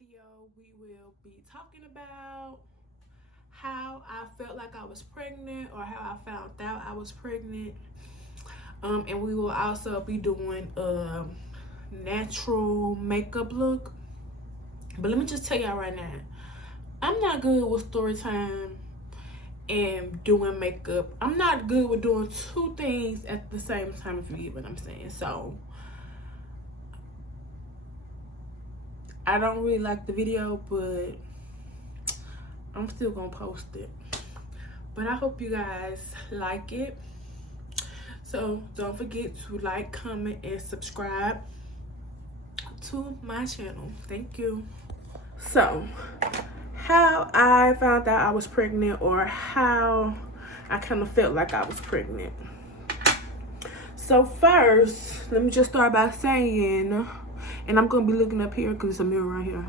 video, we will be talking about how I felt like I was pregnant or how I found out I was pregnant. And we will also be doing a natural makeup look. But let me just tell y'all right now, I'm not good with story time and doing makeup. I'm not good with doing two things at the same time, if you get what I'm saying. So I don't really like the video, but I'm still gonna post it. But I hope you guys like it. So don't forget to like, comment, and subscribe to my channel. Thank you. So how I found out I was pregnant, or how I kind of felt like I was pregnant. So first, let me just start by saying, and I'm gonna be looking up here because it's a mirror right here.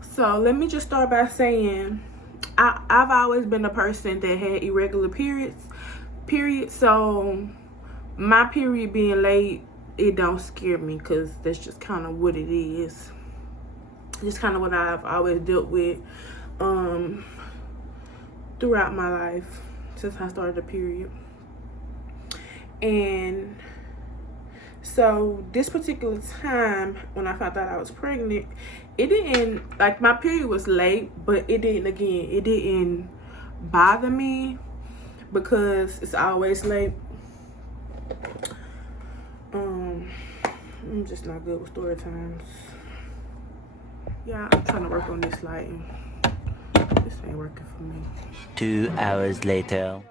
So let me just start by saying, I've always been a person that had irregular periods. So my period being late, it don't scare me, because that's just kind of what it is. It's kind of what I've always dealt with throughout my life since I started a period. And so this particular time when I found out I was pregnant, it didn't, like, my period was late, but it didn't bother me because it's always late. I'm just not good with story times. Yeah, I'm trying to work on this lighting. This ain't working for me. 2 hours later. So,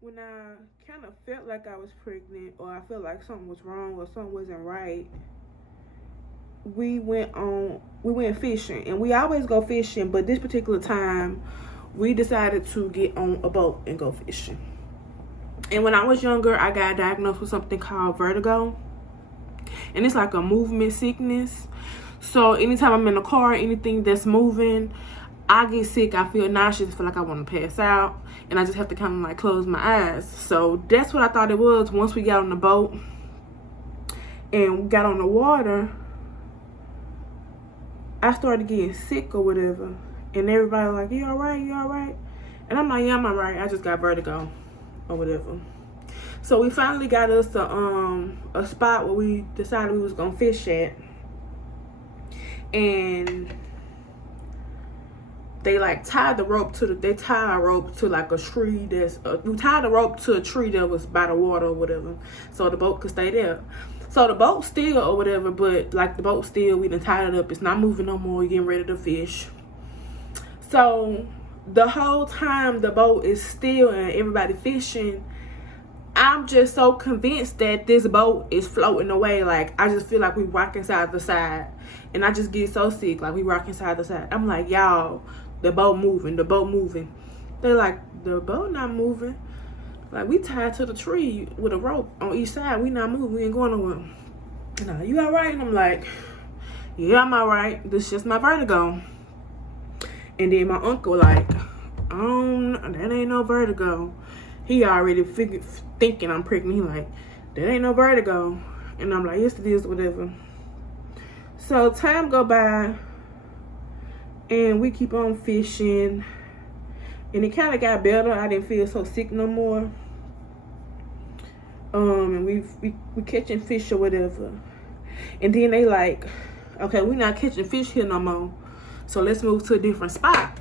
when I kind of felt like I was pregnant, or I felt like something was wrong or something wasn't right, we went fishing. And we always go fishing, but this particular time we decided to get on a boat and go fishing. And when I was younger, I got diagnosed with something called vertigo, and it's like a movement sickness. So anytime I'm in a car or anything that's moving, I get sick, I feel nauseous, I feel like I want to pass out, and I just have to kind of like close my eyes. So that's what I thought it was. Once we got on the boat and got on the water, I started getting sick or whatever, and everybody like, you all right, you all right? And I'm like, yeah, I'm all right, I just got vertigo or whatever. So we finally got us a spot where we decided we was gonna fish at, and they like tied a rope to like a tree we tied a rope to a tree that was by the water or whatever, so the boat could stay there. So the boat still or whatever, but like the boat still, we done tied it up, it's not moving no more, we're getting ready to fish. So the whole time the boat is still and everybody fishing, I'm just so convinced that this boat is floating away. Like, I just feel like we rocking side to side, and I just get so sick, like we rocking side to side. I'm like, y'all, the boat moving, the boat moving. They're like, the boat not moving. Like, we tied to the tree with a rope on each side. We not moving, we ain't going nowhere. And I'm like, you all right? And I'm like, yeah, I'm all right. This is just my vertigo. And then my uncle like, that ain't no vertigo. He already thinking I'm pregnant. He like, that ain't no vertigo. And I'm like, yes it is, whatever. So time go by, and we keep on fishing, and it kind of got better. I didn't feel so sick no more. And we catching fish or whatever. And then they like, okay, we're not catching fish here no more, so let's move to a different spot.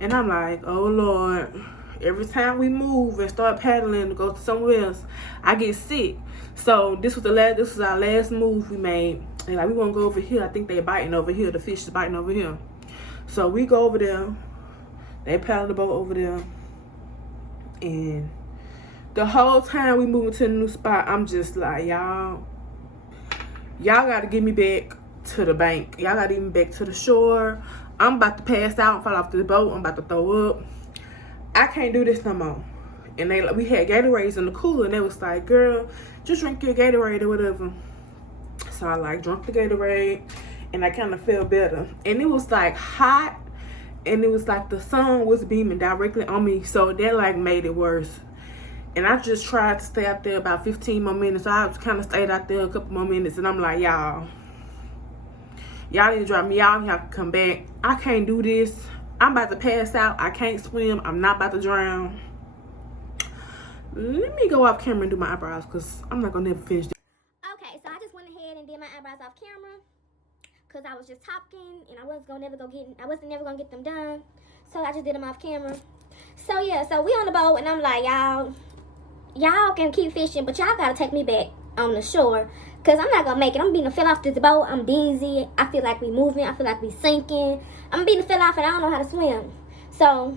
And I'm like, oh Lord, every time we move and start paddling to go to somewhere else, I get sick. So this was our last move we made. And like, we want to go over here. I think they biting over here. The fish is biting over here. So we go over there. They paddle the boat over there. And the whole time we moving to the new spot, I'm just like, y'all got to get me back to the bank. Y'all got to get me back to the shore. I'm about to pass out and fall off the boat. I'm about to throw up. I can't do this no more. And we had Gatorades in the cooler, and they was like, girl, just drink your Gatorade or whatever. So I like drank the Gatorade, and I kind of felt better. And it was like hot, and it was like the sun was beaming directly on me, so that like made it worse. And I just tried to stay out there about 15 more minutes. I kind of stayed out there a couple more minutes, and I'm like, y'all, Y'all need to drop me out. Y'all can come back. I can't do this. I'm about to pass out. I can't swim. I'm not about to drown. Let me go off camera and do my eyebrows because I'm not gonna never finish this. Okay, so I just went ahead and did my eyebrows off camera because I was just talking and I wasn't never gonna get them done. So I just did them off camera. So yeah, so we on the boat and I'm like, y'all can keep fishing, but y'all gotta take me back on the shore because I'm not gonna make it. I'm being to fell off this boat. I'm dizzy. I feel like we moving. I feel like we sinking. I'm being to fell off and I don't know how to swim. So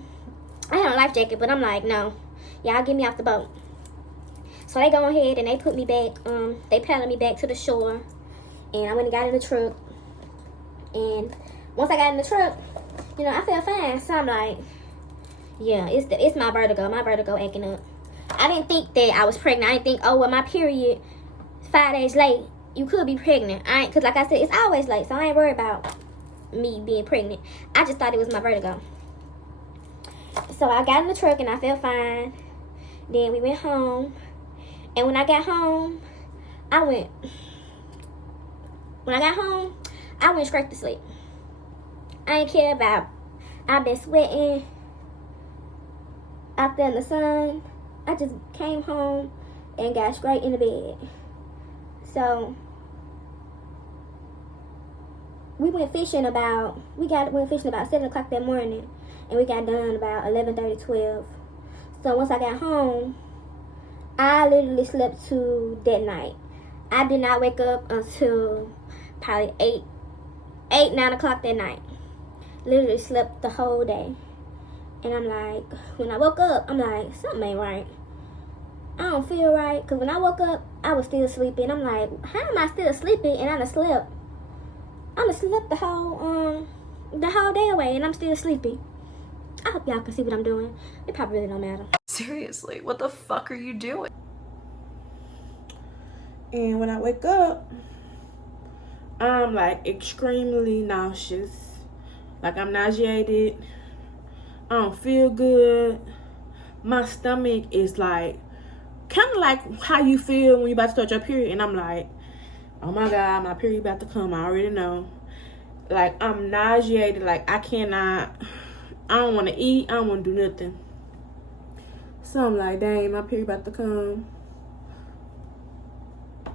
I had a life jacket, but I'm like, no, y'all get me off the boat. So they go ahead and they put me back. They paddled me back to the shore, and I went and got in the truck. And once I got in the truck, you know, I felt fine. So I'm like, yeah, it's my vertigo. My vertigo acting up. I didn't think that I was pregnant. I didn't think, oh, well, my period 5 days late. You could be pregnant. Cause like I said, it's always late, so I ain't worried about me being pregnant. I just thought it was my vertigo. So I got in the truck and I felt fine. Then we went home. And when I got home, I went straight to sleep. I ain't care about, I've been sweating out there in the sun. I just came home and got straight in the bed. So we went fishing about 7 o'clock that morning. And we got done about 11:30, 12. So once I got home, I literally slept to that night. I did not wake up until probably 9 o'clock that night. Literally slept the whole day. And I'm like, when I woke up, I'm like, something ain't right. I don't feel right. Because when I woke up, I was still sleeping. I'm like, how am I still sleeping? And I done slept the whole day away. And I'm still sleepy. I hope y'all can see what I'm doing. It probably really don't matter. Seriously, what the fuck are you doing? And when I wake up, I'm like extremely nauseous. Like I'm nauseated. I don't feel good. My stomach is like, kind of like how you feel when you about to start your period. And I'm like, oh my God, my period about to come. I already know. Like I'm nauseated. Like I don't want to eat. I don't want to do nothing. So I'm like, dang, my period about to come.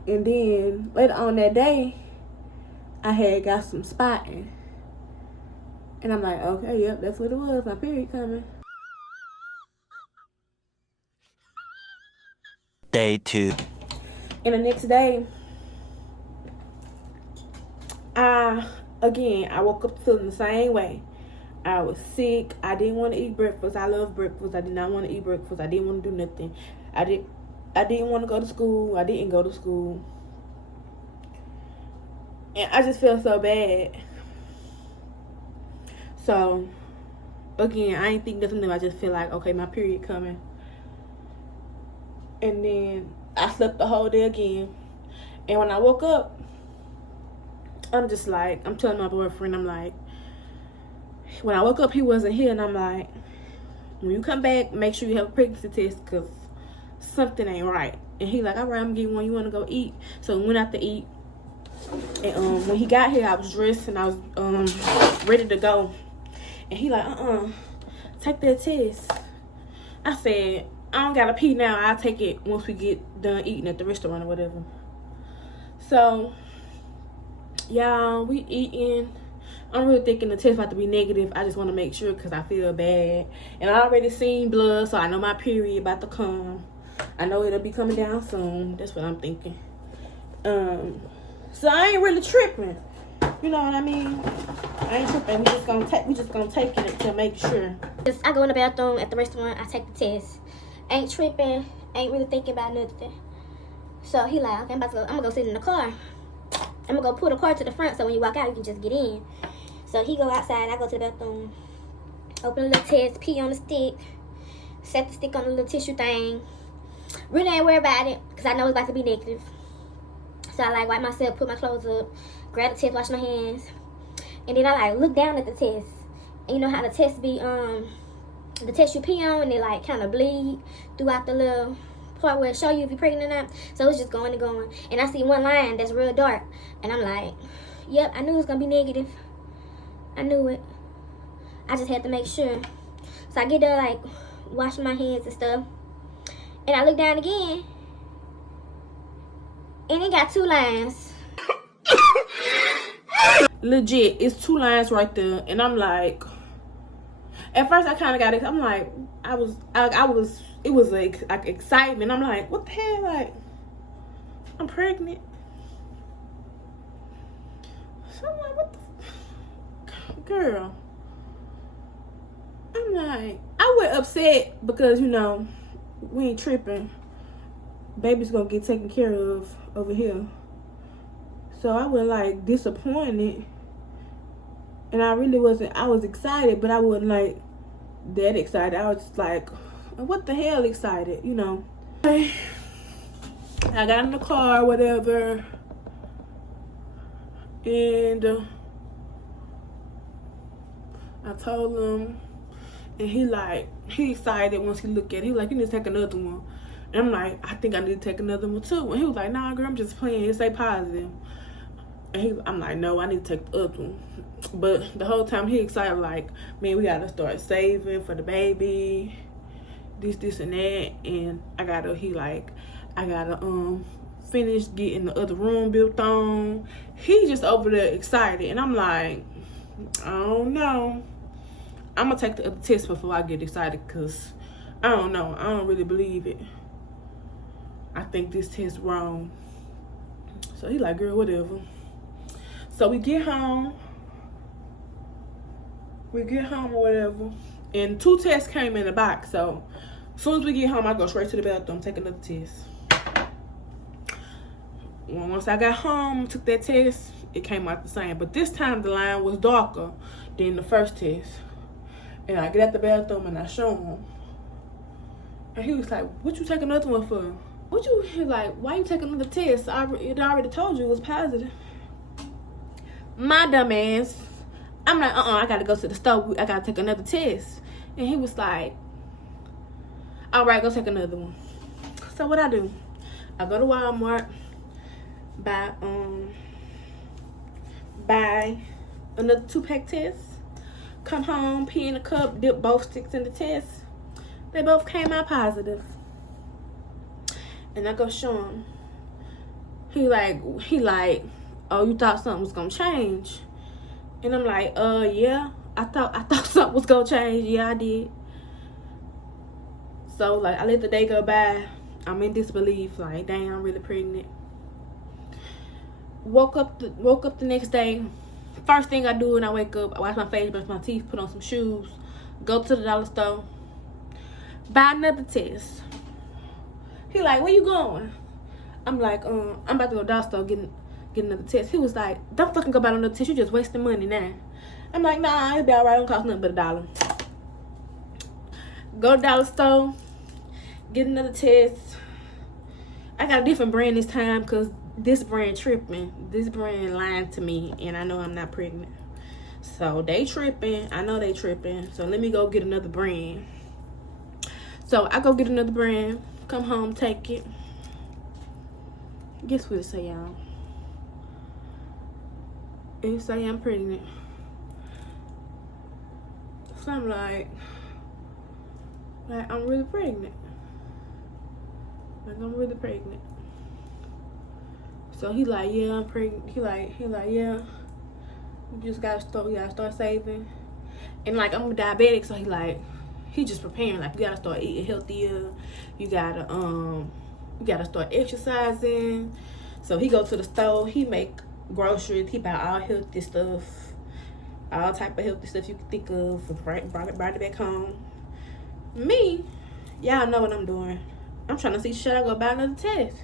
And then later on that day, I had got some spotting. And I'm like, okay, yep, that's what it was. My period coming. Day 2. And the next day, I woke up feeling the same way. I was sick. I didn't want to eat breakfast. I love breakfast. I did not want to eat breakfast. I didn't want to do nothing. I didn't want to go to school. I didn't go to school. And I just felt so bad. So, again, I ain't think nothing new. I just feel like, okay, my period coming. And then I slept the whole day again. And when I woke up, I'm just like, I'm telling my boyfriend, I'm like, when I woke up, he wasn't here. And I'm like, when you come back, make sure you have a pregnancy test because something ain't right. And he like, all right, I'm getting one. You want to go eat? So we went out to eat. And when he got here, I was dressed and I was ready to go. And he like, take that test. I said, I don't gotta pee now. I'll take it once we get done eating at the restaurant or whatever. So, y'all, we eating. I'm really thinking the test about to be negative. I just want to make sure because I feel bad. And I already seen blood, so I know my period about to come. I know it'll be coming down soon. That's what I'm thinking. So I ain't really tripping. You know what I mean? I ain't tripping. We just gonna take it to make sure. I go in the bathroom at the restaurant. I take the test. Ain't tripping. Ain't really thinking about nothing. So he like, okay, I'm gonna go sit in the car. I'm gonna go pull the car to the front so when you walk out, you can just get in. So he go outside. I go to the bathroom. Open a little test. Pee on the stick. Set the stick on the little tissue thing. Really ain't worried about it because I know it's about to be negative. So I like wipe myself, put my clothes up, grab the test, wash my hands. And then I like look down at the test. And you know how the test be, the test you pee on and it like kind of bleed throughout the little part where it show you if you're pregnant or not. So it's just going and going. And I see one line that's real dark. And I'm like, Yep, I knew it was gonna be negative. I knew it. I just had to make sure. So I get there, like, washing my hands and stuff. And I look down again. And it got 2 lines. Legit, it's 2 lines right there. And I'm like, at first I kind of got it. I'm like, it was like excitement. I'm like, what the hell? Like, I'm pregnant. So I'm like, what the girl? I'm like, I was upset because, you know, we ain't tripping. Baby's gonna get taken care of over here. So I was like disappointed. And I really wasn't, I was excited, but I wasn't like that excited. I was just like, what the hell excited, you know? I got in the car, whatever. And I told him, and he excited once he looked at it. He was like, you need to take another one. And I'm like, I think I need to take another one too. And he was like, nah, girl, I'm just playing. It say positive. And I'm like, no, I need to take the other one. But the whole time he excited, like, man, we gotta start saving for the baby. This, and that. And I gotta finish getting the other room built on. He just over there excited. And I'm like, I don't know. I'm gonna take the other test before I get excited, because I don't know. I don't really believe it. I think this test wrong. So he like, girl, whatever. So we get home or whatever. And 2 tests came in the box. So as soon as we get home, I go straight to the bathroom, take another test. Once I got home, took that test, it came out the same. But this time the line was darker than the first test. And I get out the bathroom and I show him. And he was like, what you take another one for? Why you taking another test? It already told you it was positive. My dumb ass, I'm like, I gotta go to the store. I gotta take another test. And he was like, all right, go take another one. So what I do? I go to Walmart, buy another 2-pack test. Come home, pee in a cup, dip both sticks in the test. They both came out positive. And I go show him. He like, oh, you thought something was gonna change? And I'm like, yeah, I thought something was gonna change. Yeah, I did. So like, I let the day go by. I'm in disbelief. Like, dang, I'm really pregnant. Woke up the next day. First thing I do when I wake up, I wash my face, brush my teeth, put on some shoes, go to the dollar store, buy another test. He like, where you going? I'm like, I'm about to go to the dollar store, get another test. He was like, don't fucking go buy another test. You just wasting money now. I'm like, nah, it'll be all right. It don't cost nothing but $1. Go to the dollar store, get another test. I got a different brand this time because this brand tripping. This brand lying to me, and I know I'm not pregnant. So they tripping. I know they tripping. So let me go get another brand. So I go get another brand. Come home, take it. Guess what it say, y'all? It say I'm pregnant. So I'm like I'm really pregnant. Like, I'm really pregnant. So he like, yeah, I'm pregnant. He like, yeah. We gotta start saving. And like, I'm a diabetic, so he just preparing. Like, you gotta start eating healthier. You gotta start exercising. So he go to the store. He make groceries. He buy all healthy stuff, all type of healthy stuff you can think of. Brought it back home. Me, y'all know what I'm doing. I'm trying to see, should I go buy another test?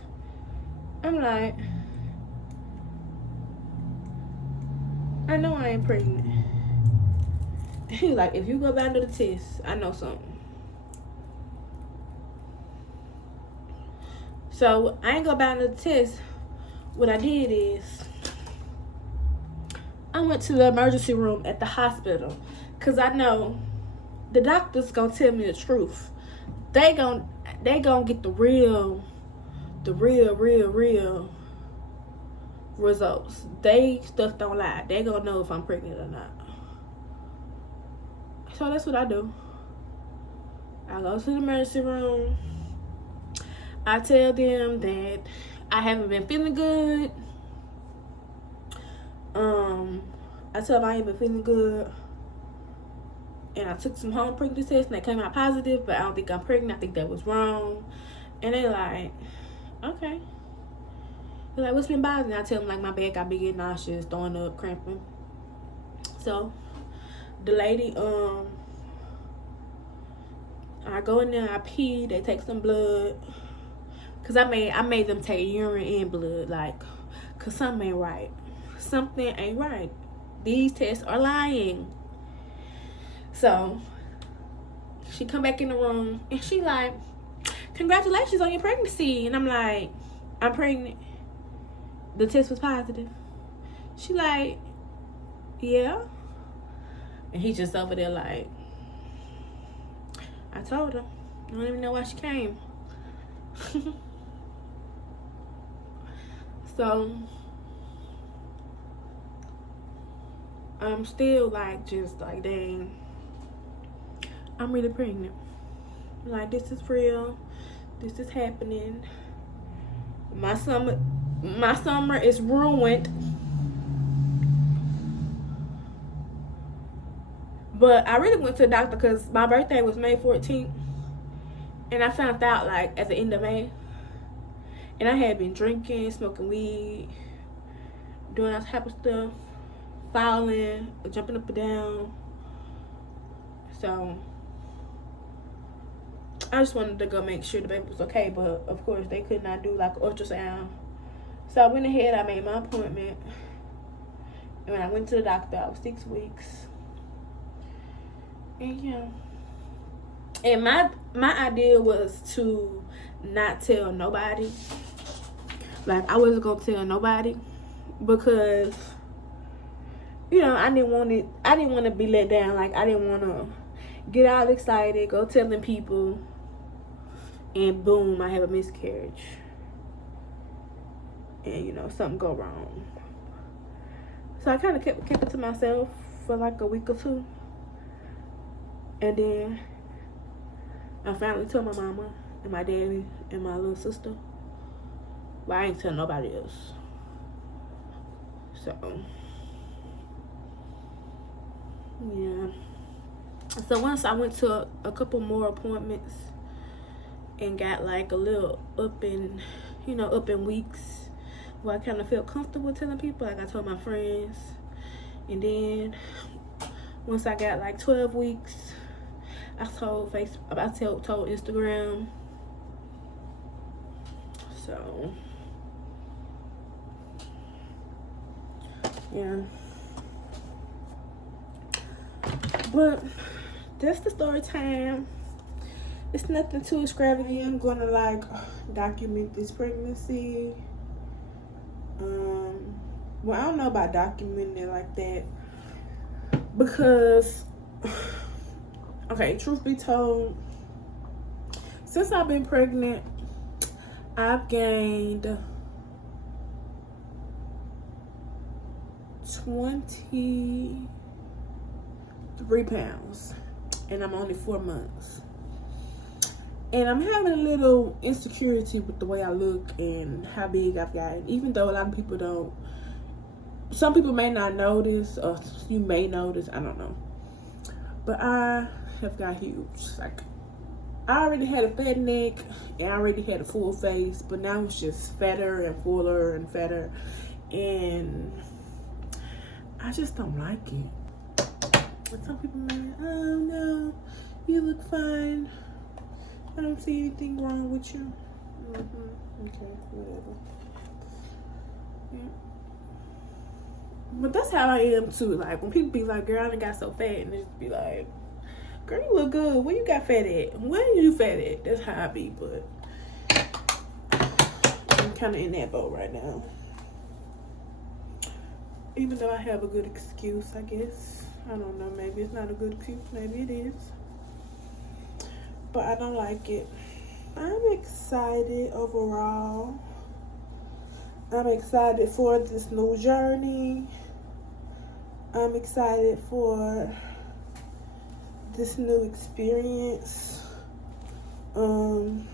I'm like, I know I ain't pregnant. He like, if you go buy another test, I know something. So I ain't go buy another test. What I did is, I went to the emergency room at the hospital, cause I know the doctor's gonna tell me the truth. They gonna get the real results. They stuff don't lie. They gonna know if I'm pregnant or not. So that's what I do. I go to the emergency room. I tell them that I haven't been feeling good. I tell them I ain't been feeling good. And I took some home pregnancy tests and they came out positive, but I don't think I'm pregnant. I think that was wrong. And they like, okay. They're like, what's been bothering me? I tell them like my back, I be getting nauseous, throwing up, cramping. So the lady, I go in there, I pee, they take some blood. Cause I made them take urine and blood, like, cause something ain't right. Something ain't right. These tests are lying. So she come back in the room and she like, congratulations on your pregnancy. And I'm like, I'm pregnant. The test was positive. She like, yeah. And he just over there like, I told her. I don't even know why she came. So I'm still like, just like, dang, I'm really pregnant. Like, this is real. This is happening. My summer is ruined. But I really went to the doctor because my birthday was May 14th. And I found out like at the end of May. And I had been drinking, smoking weed, doing all type of stuff, falling, jumping up and down. So I just wanted to go make sure the baby was okay, but of course they could not do like an ultrasound. So I went ahead, I made my appointment. And when I went to the doctor, I was 6 weeks. And yeah. And my idea was to not tell nobody. Like, I wasn't gonna tell nobody because, you know, I didn't want to be let down. Like, I didn't want to get all excited, go telling people, and boom, I have a miscarriage. And, you know, something go wrong. So I kind of kept it to myself for like a week or two. And then I finally told my mama and my daddy and my little sister. But I ain't tell nobody else. So, yeah. So once I went to a couple more appointments and got like a little up in weeks where I kind of felt comfortable telling people. Like I told my friends. And then once I got like 12 weeks, I told Instagram. So yeah, but that's the story time. It's nothing too extravagant. I'm gonna like document this pregnancy. Well, I don't know about documenting it like that because, okay, truth be told, since I've been pregnant, I've gained 23 pounds and I'm only 4 months. And I'm having a little insecurity with the way I look and how big I've gotten, even though a lot of people don't. Some people may not notice, or you may notice, I don't know. But I have got huge. Like, I already had a fat neck and I already had a full face, but now it's just fatter and fuller and fatter. And I just don't like it. But some people may, oh no, you look fine. I don't see anything wrong with you. Okay, whatever. Yeah. But that's how I am too. Like when people be like, girl, I done got so fat, and they just be like, girl, you look good. Where you got fat at? Where you fat at? That's how I be, but I'm kinda in that boat right now. Even though I have a good excuse, I guess. I don't know, maybe it's not a good excuse, maybe it is. But I don't like it. I'm excited overall. I'm excited for this new journey. I'm excited for this new experience. I'm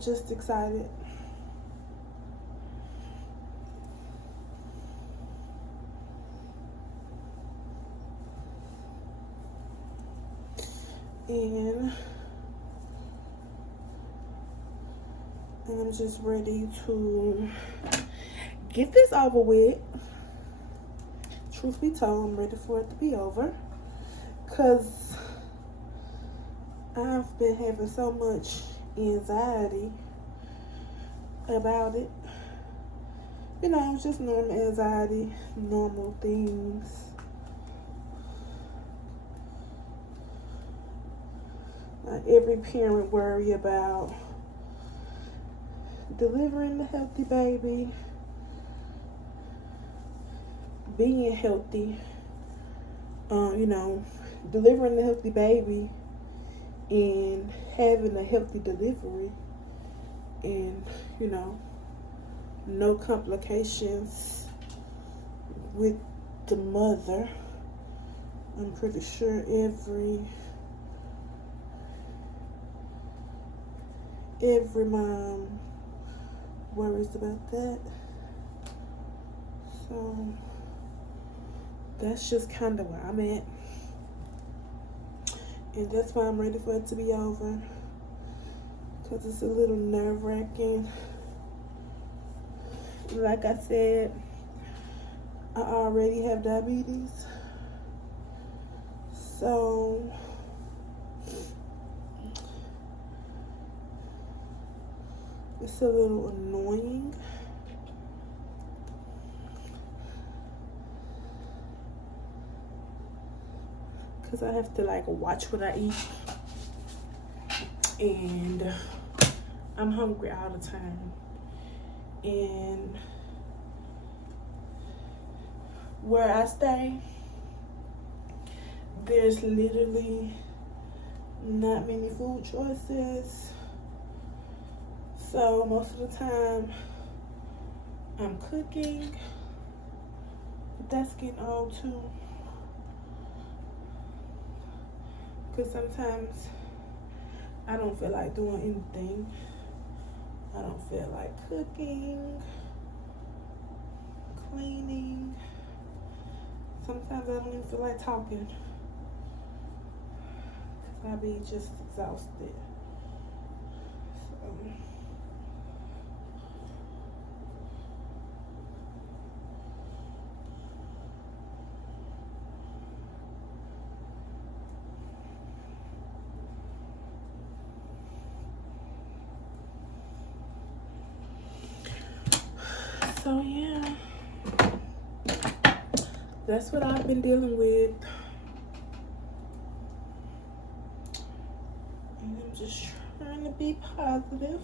just excited. And I'm just ready to get this over with. Truth be told, I'm ready for it to be over, because I've been having so much anxiety about it. You know, just normal anxiety, normal things. Like every parent worry about delivering a healthy baby, being healthy, you know, delivering a healthy baby and having a healthy delivery, and, you know, no complications with the mother. I'm pretty sure every mom worries about that. So that's just kind of where I'm at, and that's why I'm ready for it to be over, because it's a little nerve-wracking. Like I said, I already have diabetes, so it's a little annoying. Because I have to like watch what I eat, and I'm hungry all the time. And where I stay, there's literally not many food choices. So most of the time I'm cooking, but that's getting old too. Because sometimes I don't feel like doing anything. I don't feel like cooking, cleaning. Sometimes I don't even feel like talking, because I be just exhausted. So yeah, that's what I've been dealing with. And I'm just trying to be positive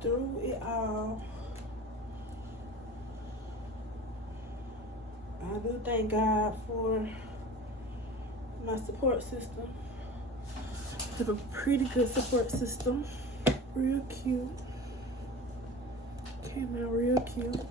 through it all. I do thank God for my support system. I have a pretty good support system. Real cute. Came out real cute.